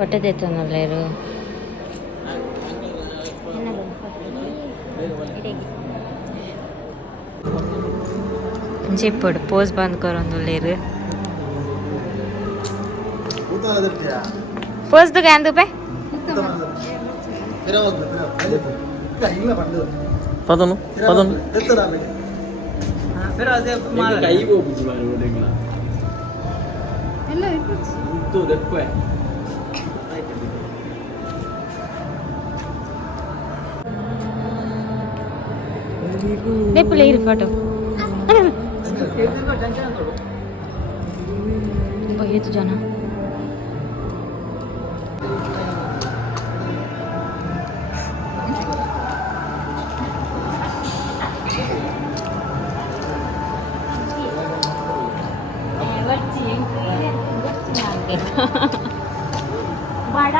ಹೊಟ್ಟೆ ತೆತ್ತನಲ್ಲ ಇರು ಚಿಪ್ಪಡು ಪೋಸ್ ಬಂದ್ ಕರೊಂದುಲ್ಲೇರು ಪೋಸ್ ದು ಗ್ಯಾಂದು ಪೆ ಪದನು ಪದನು ಕೈ ಹೋಗುದು ಎಲ್ಲ ಇತ್ತು ದಪ್ಪೆ ಲೆಪ್ಪುಲೆ ಇರು ಫೋಟೋ ಎಷ್ಟು ಜನ ಬಡ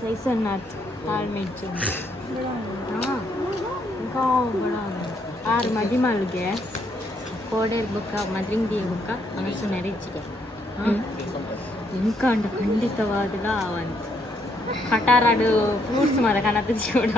सही सन्नाथ ताल मिर्च ఇంకా బడా ఆరు మదిమల్ಗೆ ಕೋಡೆರ್ ಬುಕ್ಕ ಮದ್ರಿಂಗ್ ಬುಕ್ಕ ಮನಸ್ಸು ನೆರೆಚ್ಚಿಗೆ ಇಂಕ ಅಂಡ ಖಂಡಿತವಾದಲ ಅವಂತ ಕಟಾರಾಡು ಫ್ರೂಟ್ಸ್ ಮರ ಕನತ ಜೀವನ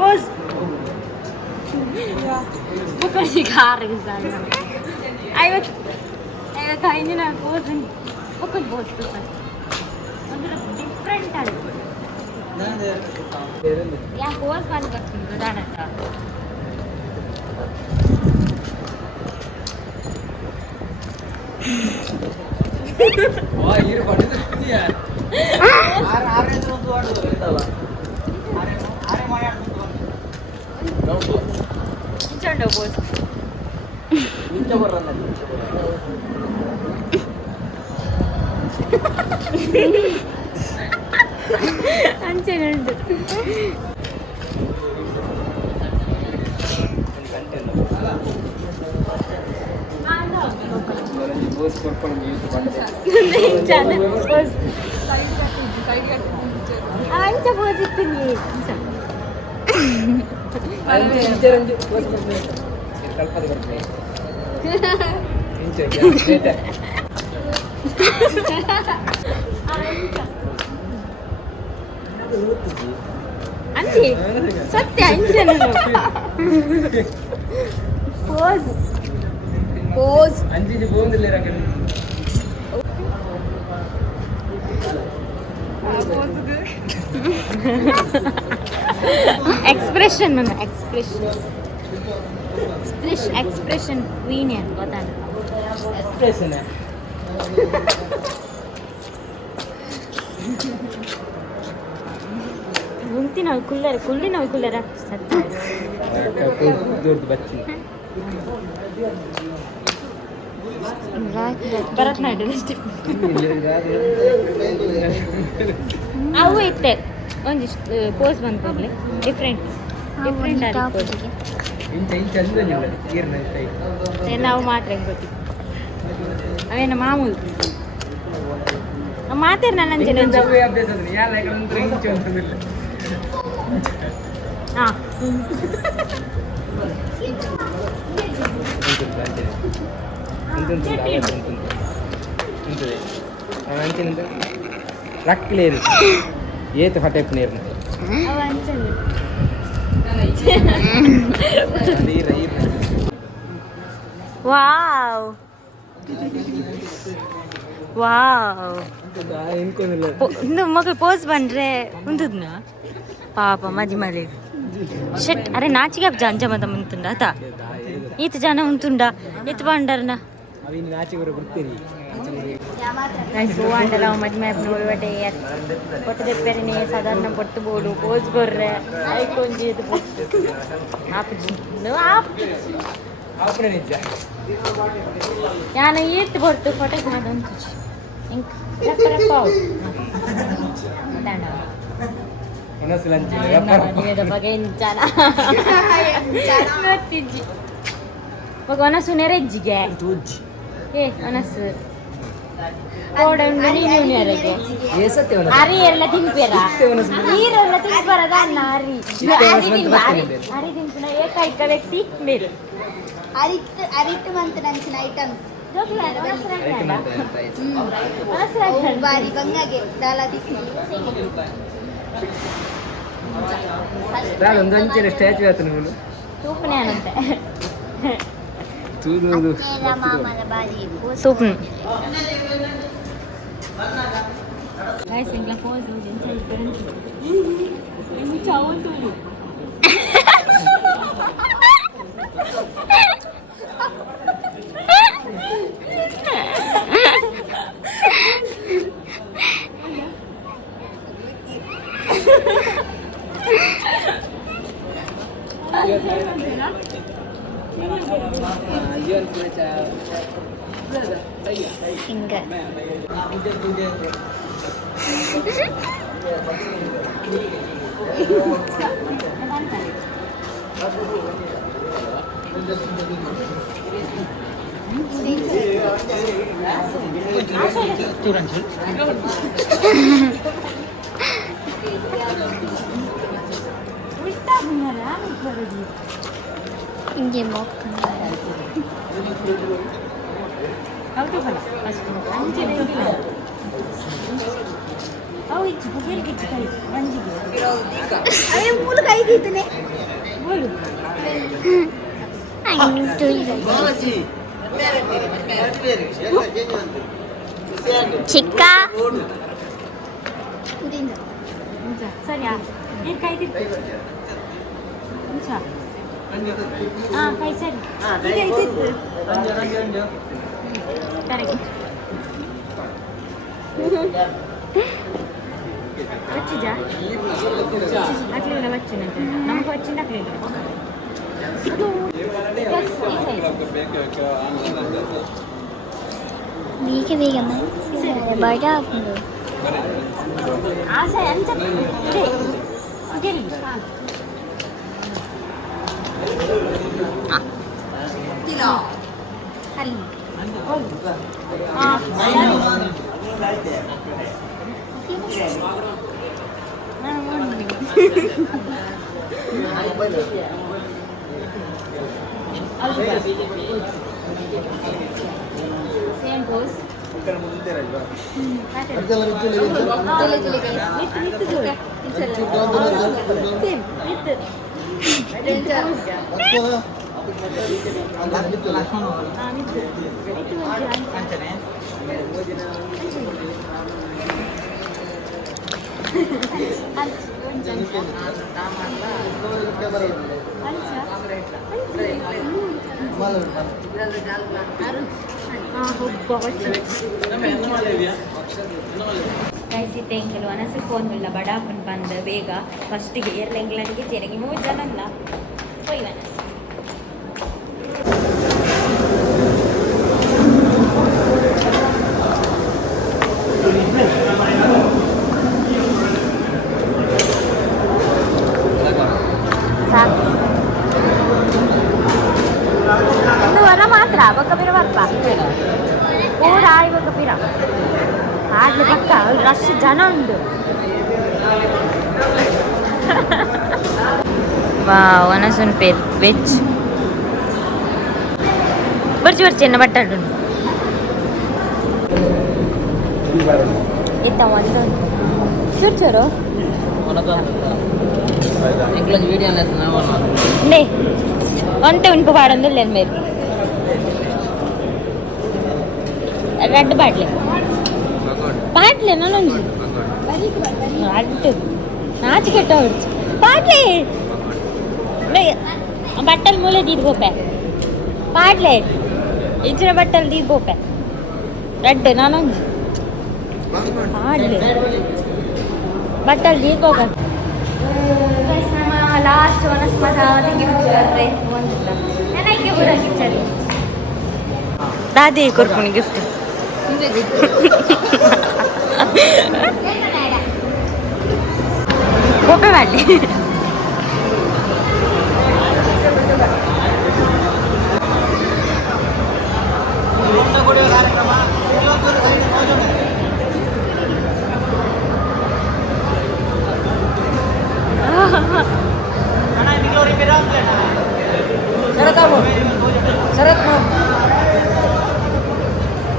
Pos. Ya. Bukan sikar sana. Ayo kayaknya na pos ini. Bukan pos tu kan. Untuk different ada. Ya pos kan kerja dada. wah ini pada itu ya are itu tuh ada lah are mana tuh Canda pos. minta berapa Anjir nanti. bos korban gitu pandai Canda pos. Anjir pos itu nih. anjir bos circle pada berapa ince ya beda Anjir सत्य anjir pos pos anjir di bawah dulu rakan expression mana expression queen ya kota expression ya घूमती ना cooler सत्य जोर बच्ची ಭರತನಾಟ್ಯದ step ಅವು ಇತ್ತೆ ಒಂದಿಷ್ಟು pose ಬಂತಲ್ಲಿ different ನಾವು ಮಾತ್ರ ಗೊತ್ತಿತ್ತು ಅವೇನು ಮಾಮೂಲು ಮಾತಾಡಿ ನಾನು ಅಂಜನ ಹಾಂ ರಕ್ಲೇರು ಏತು ಫಟೇಪ್ ನೀರು ವಾವ್ ವಾವ್ ಇಂದು ಮಗಳು ಪೋಸ್ ಬಂದ್ರೆ ಉಂತದ್ನ ಪಾಪ ಮದಿ ಮಲೆ ಶೆಟ್ ಅರೆ ನಾಚಿಗೆ ಅಂಜ ಮದ ಮುಂತುಂಡ ಆತ ಈತ ಜನ ಉಂತುಂಡ ಈತ ಬಂಡರ್ನ പോവാണ്ടല്ലോ മതിമാപ്പിന് ഒഴിവട്ടെ പൊട്ട് തെപ്പരനെ സാധാരണ പൊട്ട് പോടും പോസ് കൊറേ ഐക്കോൺ ചെയ്ത് ഞാൻ ഈത്ത് പൊടുത്ത് ഫോട്ടോ ಅದಾಣ ಸುನೆರೆಜ್ಜಿಗೆ ಏ ಅನಸು ಅರಿ ಎಲ್ಲ ತಿನ್ಪೇರ ನೀರೆಲ್ಲ ತಿನ್ಬಾರದ ಅನ್ನ ಅರಿ ಅರಿ ತಿನ್ಪಿನ ಏಕೈಕ ವ್ಯಕ್ತಿ ಬೇರೆ ಅರಿಟ್ಟು ಮಂತ್ ನಂಚಿನ ಐಟಮ್ಸ್ ಬಾರಿ ಬಂಗಾಗೆ ದಾಲ ಸ್ಟ್ಯಾಚು ಆತ ಸೂಪನೇ ಅನ್ನಂತೆ ಮಾಮನ ಬಾರಿ ಸೂಪನ್ ಹಿಂಗ ಹಿಂಗೆ ಹೌದು ಫಲ ಅಷ್ಟು ಅಂಚಿನ ಅವು ಇಚ್ಚು ಬುಗ್ಗೆಲ್ಗೆ ಇಚ್ಚು ಕೈ ರಂಜಿಗೆ ಅದೇ ಮೂಲ ಕೈಗೀತನೆ ಬೋಲು ಚಿಕ್ಕ ಸರಿಯಾ ನೀನು ಕೈ ತಿರ್ತು ಹಾಂ ಕೈ ಸರಿ ಈಗ ಇದ್ದಿತ್ತು ಕರೆಕ್ಟ್ వచ్చిందా అట్లా వచ్చిందంటే నమ్మకు వచ్చింది అట్లా ಬೇಗ ಬೇಗ ಬಡ ಆಸೆ ಅಂತ ಅಲ್ಲಿ ಸೇಮ್ ಪೋಸ್ ಕೈಸಿತ್ತೆ ಎಂಕಲು ಅನಸು ಫೋನ್ಲ್ಲ ಬಡಾಪನ್ ಬಂದ ಬೇಗ ಫಸ್ಟಿಗೆ ಏರ್ಲ ಎಂಗ್ಲಂಡಿಗೆ ತೆರಗಿ 3 ಜನ ಅಲ್ಲ ಹೋಯ್ ಅನಸು ಸಾಕು ಒಂದು ವರ ಮಾತ್ರ ಬೊಕ್ಕ ಬಿರ ಬರ್ಪ ಪೂರ ಇವಾಗ ಬಿರ ಪಾಟ್ಲೆ ಪಕ್ಕ ರಶ್ ಜನ ಉಂಟು. ವಾವ್ ಅನಸುನ್ ಪೇರ್ ವೆಜ್ ಬರ್ಚಿ ಎನ್ನ ಬಟ್ಟಾಡು ಎತ್ತ ಒಂದು ಚೂರು ಚೂರು ನೇ ಒಂಟೆ ಉನ್ಕು ಪಾಡೊಂದುಲ್ಲೆ ಮೇರು ரெண்டு பாட்டில் என்னன்னு அட்டு நாச்சு கெட்ட விடுச்சு பாட்டில் బట్టలు మూలే తీరిపోపా పాటలే ఇచ్చిన బట్టలు తీరిపోపా రెడ్ నానంజి పాడలే బట్టలు తీరిపోక लास्ट वनस मजा गिफ्ट कर रहे नहीं के बुरा किचन दादी कोरपुनी गिफ्ट गोपे वाली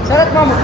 शरद मामा